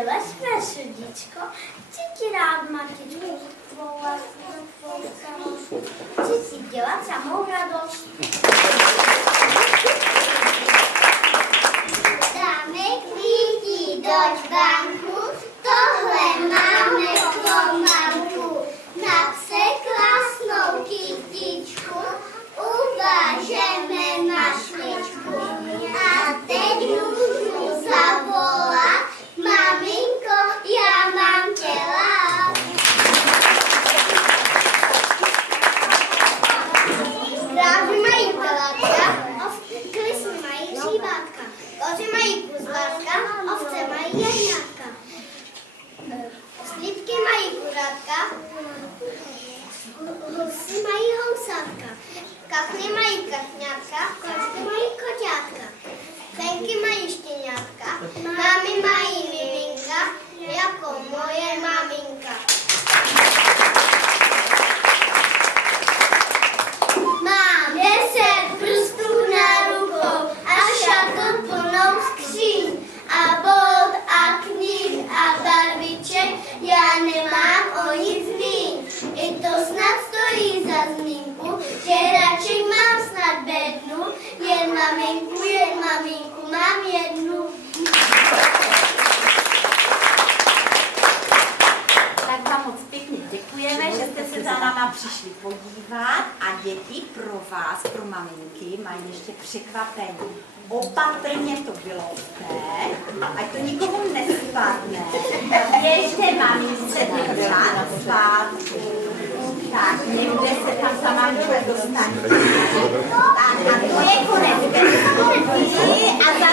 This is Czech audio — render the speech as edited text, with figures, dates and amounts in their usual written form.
Žele své srdíčko, cítí rád matičku tvou samost, cítí dělat samou radost. Dáme kvítí do čbánku, tohle máme pro mamku. Napse krásnou kytičku, uvažeme mašličku. A teď můžu zavolat, maminko, já mám tě rád. Krávy mají telátka, krysy mají hřívátka, kozy mají kuzlátka, ovce mají jahňátka. Slípky mají kurátka, husy mají housátka, kachny mají kachňátka, kočky mají koťátka, fenky mají štěňátka, mámy mají miminka, jako moje maminka. Mám 10 prstů na rukou a šatl plnou skříň a bod a knih a barviček, já nemám o nic míň. I to snad stojí za zmínku, že hraček mám snad bednu, jen maminku, mám jednu. Tak vám moc pěkně děkujeme, že jste se za náma přišli podívat a děti pro vás, pro maminky, mají ještě překvapení. Opatrně to vylovte, ať to nikomu nespadne. Běžte mamince pořád zpátky. Tak, někde se tam sama dostane. Tak a to je konec. A za